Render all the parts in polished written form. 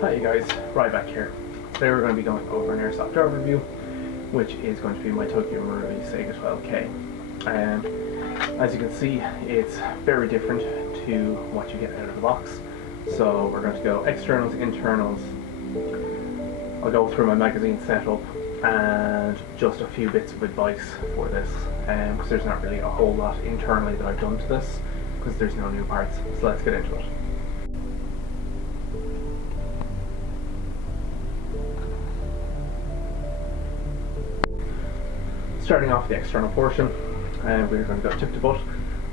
Hi guys, right back here. Today we're going to be going over an airsoft overview, which is going to be my Tokyo Marui Saiga 12K. As you can see, it's very different to what you get out of the box. So we're going to go externals, internals. I'll go through my magazine setup and just a few bits of advice for this, because there's not really a whole lot internally that I've done to this, because there's no new parts. So let's get into it. Starting off the external portion, we're going to go tip to butt.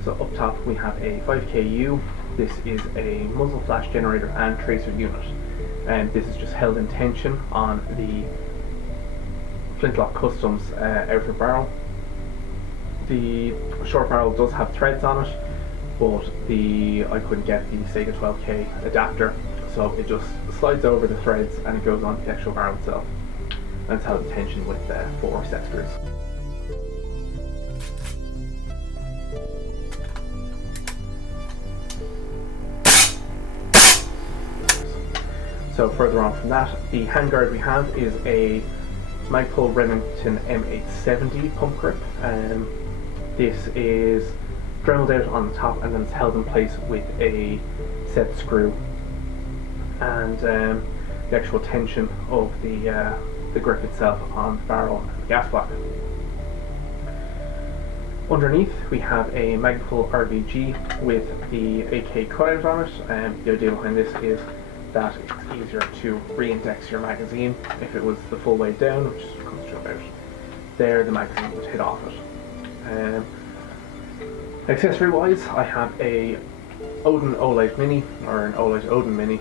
So up top we have a 5KU. This is a muzzle flash generator and tracer unit, and this is just held in tension on the Flintlock Customs outer barrel. The short barrel does have threads on it, but I couldn't get the Saiga 12K adapter, so it just slides over the threads and it goes onto the actual barrel itself, and it's held in tension with 4 set screws. So further on from that, the handguard we have is a Magpul Remington M870 pump grip. This is dremelled out on the top and then it's held in place with a set screw, and the actual tension of the grip itself on the barrel and the gas block. Underneath we have a Magpul RVG with the AK cutout on it. The idea behind this is that it's easier to re-index your magazine. If it was the full way down, which comes to about there, the magazine would hit off it. Accessory wise, I have a Odin Olight Mini, or an Olight Odin Mini,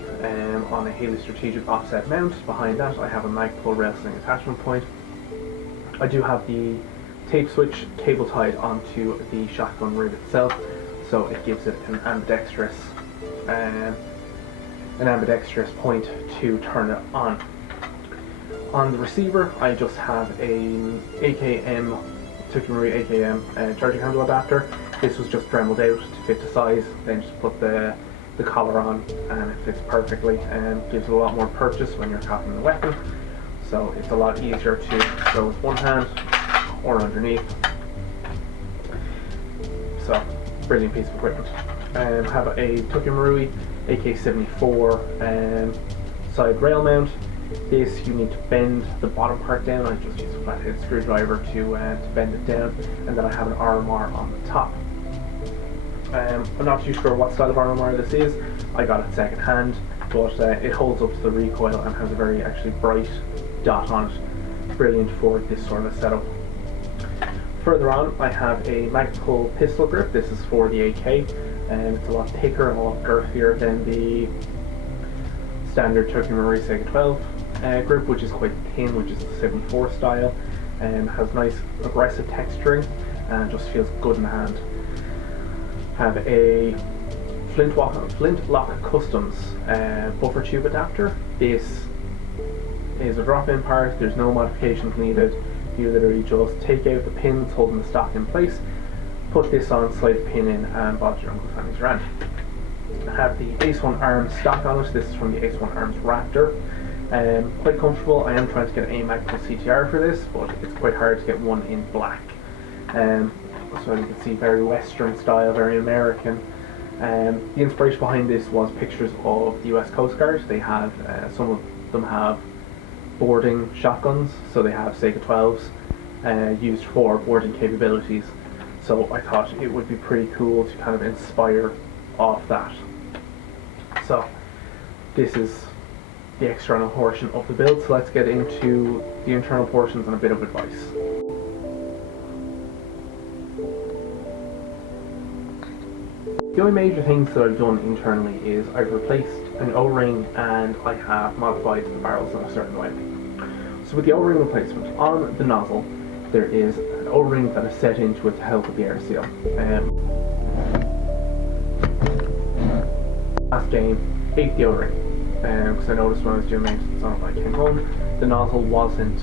on a Haley Strategic offset mount. Behind that I have a Magpul wrestling attachment point. I do have the tape switch cable tied onto the shotgun rib itself, so it gives it an ambidextrous point to turn it on. On the receiver, I just have an AKM, Tokyo Marui AKM charging handle adapter. This was just dremelled out to fit the size, then just put the collar on and it fits perfectly, and gives it a lot more purchase when you're cocking the weapon. So it's a lot easier to go with one hand or underneath. So, brilliant piece of equipment. Have a Tokyo Marui AK-74 side rail mount. This you need to bend the bottom part down. I just use a flathead screwdriver to bend it down, and then I have an RMR on the top. I'm not too sure what style of RMR this is. I got it second hand, but it holds up to the recoil and has a very actually bright dot on it. Brilliant for this sort of setup. Further on, I have a Magpul pistol grip. This is for the AK. It's a lot thicker and a lot girthier than the standard Tokyo Marui Saiga 12 grip, which is quite thin, which is the 74 style, and has nice aggressive texturing and just feels good in the hand. Have a Flintlock Customs buffer tube adapter. This is a drop-in part. There's no modifications needed. You literally just take out the pins holding the stock in place, put this on, slide the pin in, and bodge your Uncle Fanny's around. I have the Ace 1 Arms stock on it. This is from the Ace 1 Arms Raptor. Quite comfortable. I am trying to get a Magpul CTR for this, but it's quite hard to get one in black. So you can see, very Western style, very American. The inspiration behind this was pictures of the US Coast Guard. They have, some of them have boarding shotguns, so they have Saiga 12s used for boarding capabilities. So I thought it would be pretty cool to kind of inspire off that. So this is the external portion of the build, so let's get into the internal portions and a bit of advice. The only major things that I've done internally is I've replaced an O-ring and I have modified the barrels in a certain way. So with the O-ring replacement, on the nozzle there is an O-ring that is set into it to help with the air seal. Last game, ate the O-ring, because I noticed when I was doing maintenance on it when I came home, the nozzle wasn't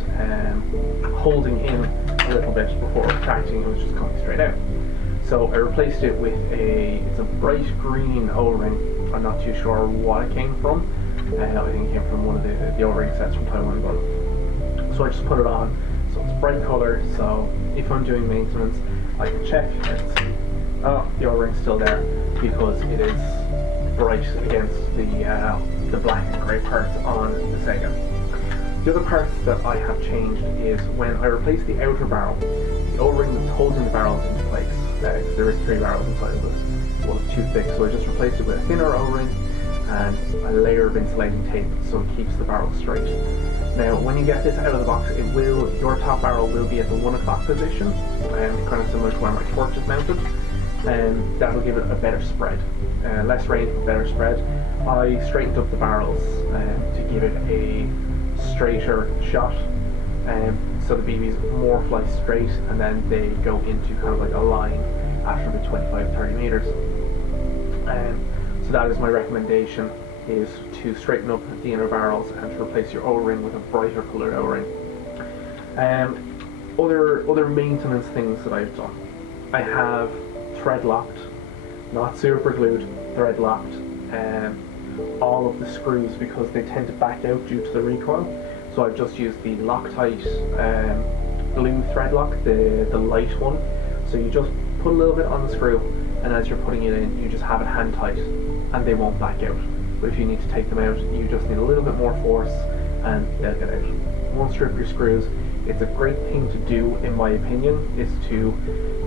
holding in a little bit before retracting, it was just coming straight out. So I replaced it with it's a bright green O-ring. I'm not too sure what it came from, I think it came from one of the O-ring sets from Taiwan Gun. So I just put it on, so it's bright colour, so if I'm doing maintenance I can check the O-ring's still there because it is bright against the black and grey parts on the Saiga. The other parts that I have changed is when I replace the outer barrel, the O-ring that's holding the barrels into place, because there is 3 barrels inside of this, was too thick, so I just replaced it with a thinner O-ring and a layer of insulating tape so it keeps the barrel straight. Now when you get this out of the box, your top barrel will be at the 1 o'clock position, kind of similar to where my torch is mounted, and that'll give it a better spread. Less range but better spread. I straightened up the barrels to give it a straighter shot, so the BBs more fly straight and then they go into kind of like a line after about 25-30 meters. So that is my recommendation, is to straighten up the inner barrels and to replace your O-ring with a brighter coloured O-ring. Other maintenance things that I've done. I have thread locked, not super glued, thread locked all of the screws because they tend to back out due to the recoil. So I've just used the Loctite blue thread lock, the light one. So you just put a little bit on the screw, and as you're putting it in, you just have it hand tight and they won't back out. But if you need to take them out, you just need a little bit more force and they'll get out. Won't strip your screws. It's a great thing to do, in my opinion, is to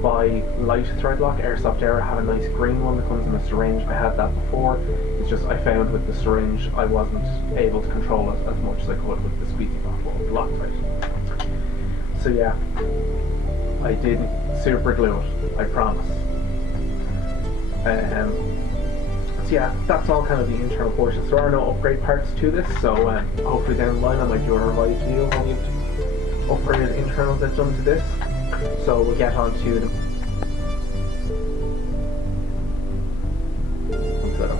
buy light thread lock, airsoft air. I have a nice green one that comes in a syringe. I had that before. It's just I found with the syringe I wasn't able to control it as much as I could with the squeezy bottle of Loctite. So yeah, I didn't super glue it, I promise. So yeah, that's all kind of the internal portions. There are no upgrade parts to this, so hopefully down the line I might do a revised video on the upgraded internals I've done to this. So we'll get on to the setup.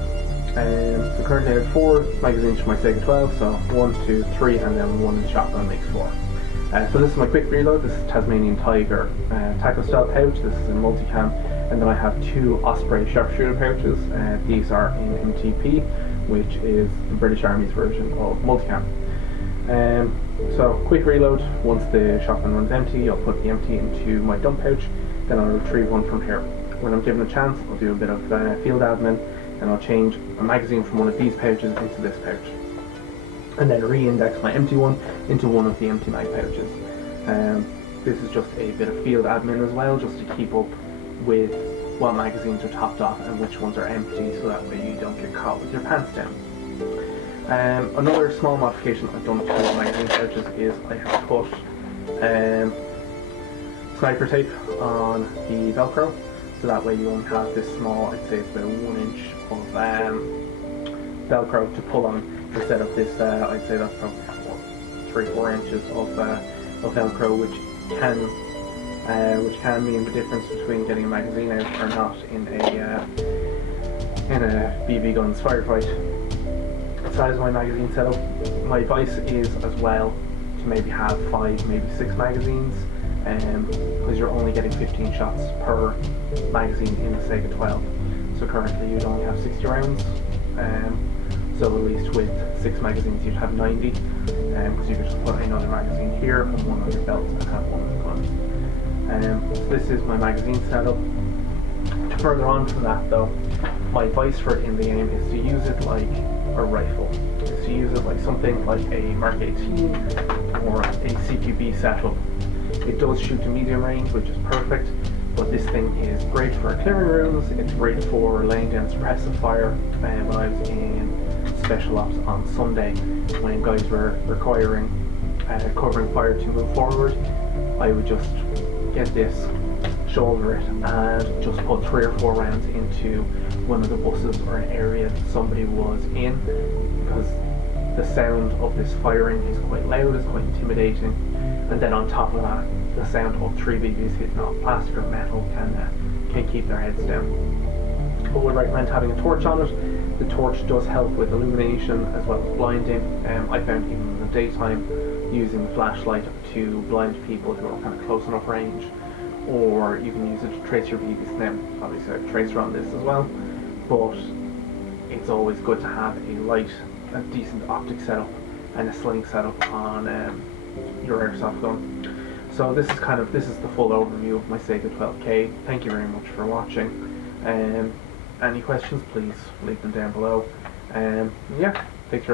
So currently I have 4 magazines for my Saiga 12, so 1, 2, 3, and then 1 shotgun makes 4. So this is my quick reload. This is Tasmanian Tiger tackle style pouch. This is in multicam, and then I have 2 Osprey sharpshooter pouches. These are in MTP, which is the British Army's version of multicam. So quick reload. Once the shotgun runs empty, I'll put the empty into my dump pouch. Then I'll retrieve one from here. When I'm given a chance, I'll do a bit of field admin, and I'll change a magazine from one of these pouches into this pouch, and then re-index my empty one into one of the empty mag pouches. This is just a bit of field admin as well, just to keep up with what magazines are topped off and which ones are empty, so that way you don't get caught with your pants down. Another small modification I've done to the magazine pouches is I have put sniper tape on the Velcro, so that way you only have this small, I'd say it's about 1 inch of Velcro to pull on, instead of this, I'd say that's probably 3-4 inches of Velcro, which can mean the difference between getting a magazine out or not in a BB guns firefight. So that is my magazine setup. My advice is as well to maybe have 5, maybe 6 magazines, because you're only getting 15 shots per magazine in the Saiga 12. So currently you'd only have 60 rounds. So at least with 6 magazines you'd have 90, because you could just put another magazine here and one on your belt and have one in the gun. So this is my magazine setup. Further on from that though, my advice for it in the game is to use it like a rifle. Is to use it like something like a Mark 18 or a CQB setup. It does shoot to medium range, which is perfect, but this thing is great for clearing rooms. It's great for laying down suppressive fire. When I was in Special Ops on Sunday, when guys were requiring covering fire to move forward, I would just get this, shoulder it, and just put 3 or 4 rounds into one of the buses or an area that somebody was in, because the sound of this firing is quite loud, it's quite intimidating, and then on top of that, the sound of 3 BBs hitting off plastic or metal can keep their heads down. I would recommend having a torch on it. The torch does help with illumination as well as blinding. I found even in the daytime, using the flashlight to blind people who are kind of close enough range, or you can use it to trace your BBs. Now, obviously I've tracer on this as well, but it's always good to have a light a decent optic setup and a sling setup on your airsoft gun. So this is the full overview of my Saiga 12K. Thank you very much for watching. Any questions, please leave them down below. Yeah, take care.